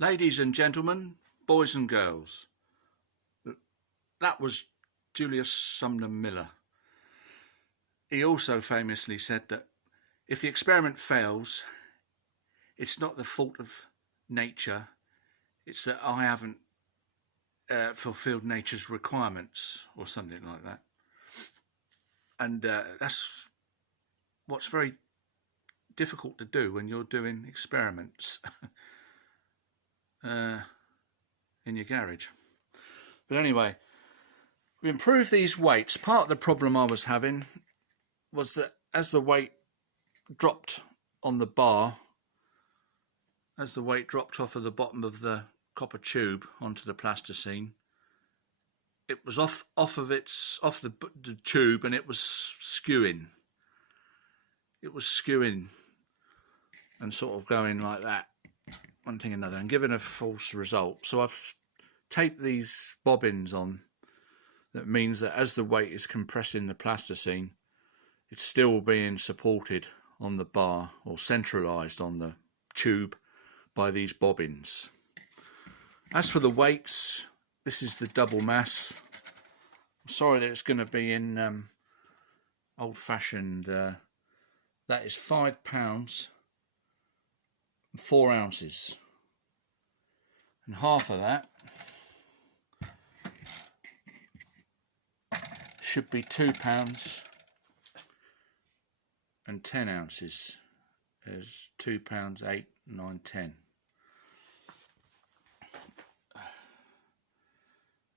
Ladies and gentlemen, boys and girls, that was Julius Sumner Miller. He also famously said that if the experiment fails, it's not the fault of nature, it's that I haven't fulfilled nature's requirements, or something like that. And that's what's very difficult to do when you're doing experiments in your garage. But anyway, we improved these weights. Part of the problem I was having was that as the weight dropped on the bar, as the weight dropped off of the bottom of the copper tube onto the plasticine, it was off the tube, and it was skewing. It was skewing and sort of going like that, one thing another, and giving a false result. So I've taped these bobbins on. That means that as the weight is compressing the plasticine, it's still being supported on the bar or centralised on the tube by these bobbins. As for the weights, this is the double mass. I'm sorry that it's going to be in old-fashioned. That is 5 pounds and 4 ounces, and half of that should be 2 pounds and 10 ounces. There's 2 pounds 8, 9, 10.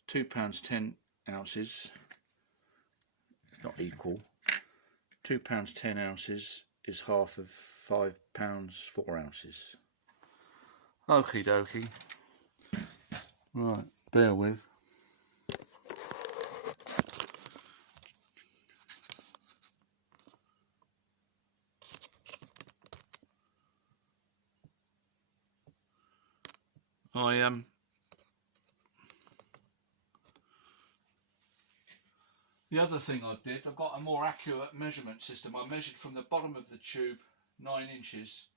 2 pounds 10 ounces. It's not equal. 2 pounds 10 ounces is half of 5 pounds 4 ounces. Okie dokie. Right, bear with. The other thing I did, I got a more accurate measurement system. I measured from the bottom of the tube 9 inches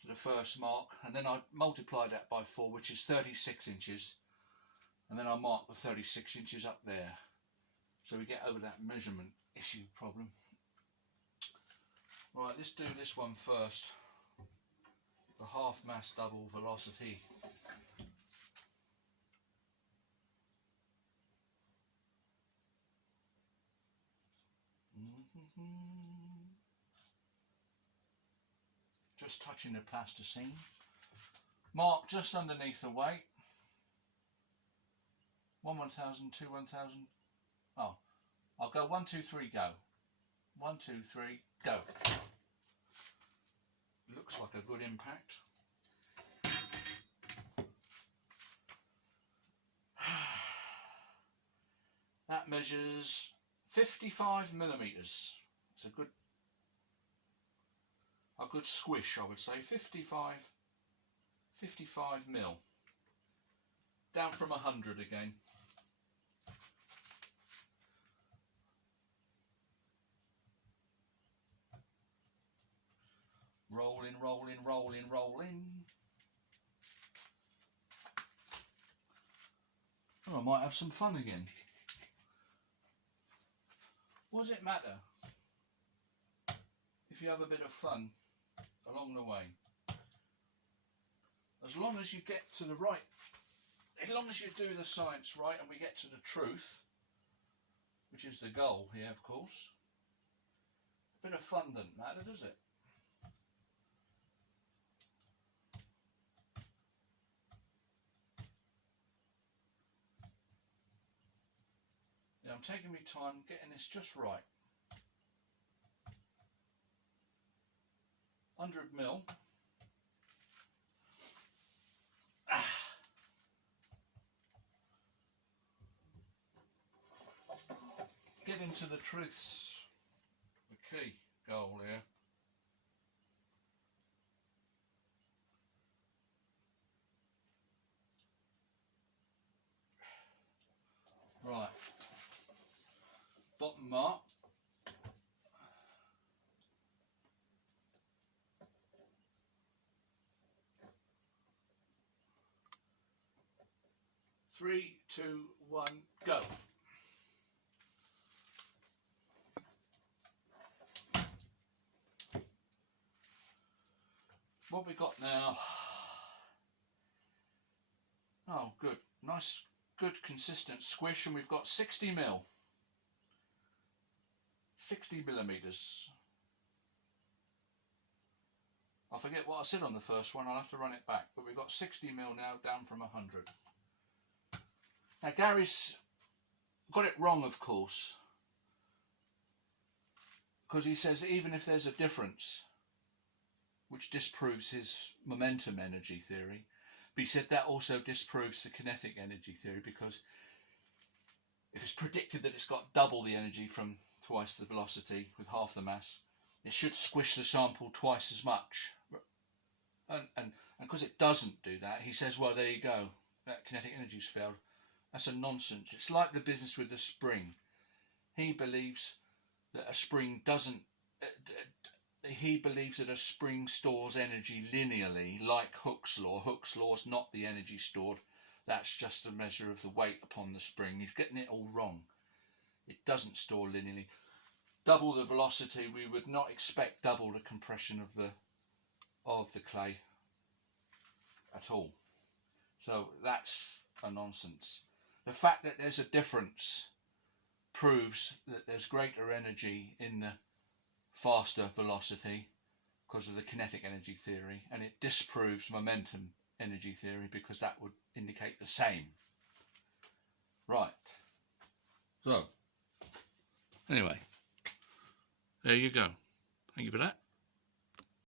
to the first mark, and then I multiplied that by 4, which is 36 inches, and then I marked the 36 inches up there, so we get over that measurement issue problem. Right, let's do this one first, the half mass double velocity. Just touching the plasticine. Mark just underneath the weight. 1, 1,000, 2, 1,000. Oh, I'll go 1, 2, 3, go. 1, 2, 3, go. Looks like a good impact. That measures 55 millimeters. It's a good squish, I would say. 55 mil. Down from 100 again. Rolling, rolling, rolling, rolling. Oh, I might have some fun again. What does it matter if you have a bit of fun along the way? As long as you get to the right, as long as you do the science right and we get to the truth, which is the goal here, of course, a bit of fun doesn't matter, does it? Now I'm taking my time getting this just right. 100 mil. Getting to the truth's the key goal here. Right. Bottom mark. 3, 2, 1, go. What we got now? Oh, good. Nice, good, consistent squish, and we've got 60 mil. 60 millimeters. I forget what I said on the first one, I'll have to run it back, but we've got 60 mil now, down from 100. Now Gary's got it wrong, of course, because he says even if there's a difference, which disproves his momentum energy theory, but he said that also disproves the kinetic energy theory, because if it's predicted that it's got double the energy from twice the velocity with half the mass, it should squish the sample twice as much. And because it doesn't do that, he says, well, there you go, that kinetic energy's failed. That's a nonsense. It's like the business with the spring. He believes that a spring doesn't, he believes that a spring stores energy linearly, like Hooke's law. Hooke's law is not the energy stored. That's just a measure of the weight upon the spring. He's getting it all wrong. It doesn't store linearly. Double the velocity, we would not expect double the compression of the clay at all. So that's a nonsense. The fact that there's a difference proves that there's greater energy in the faster velocity because of the kinetic energy theory, and it disproves momentum energy theory because that would indicate the same. Right. So, anyway, there you go. Thank you for that.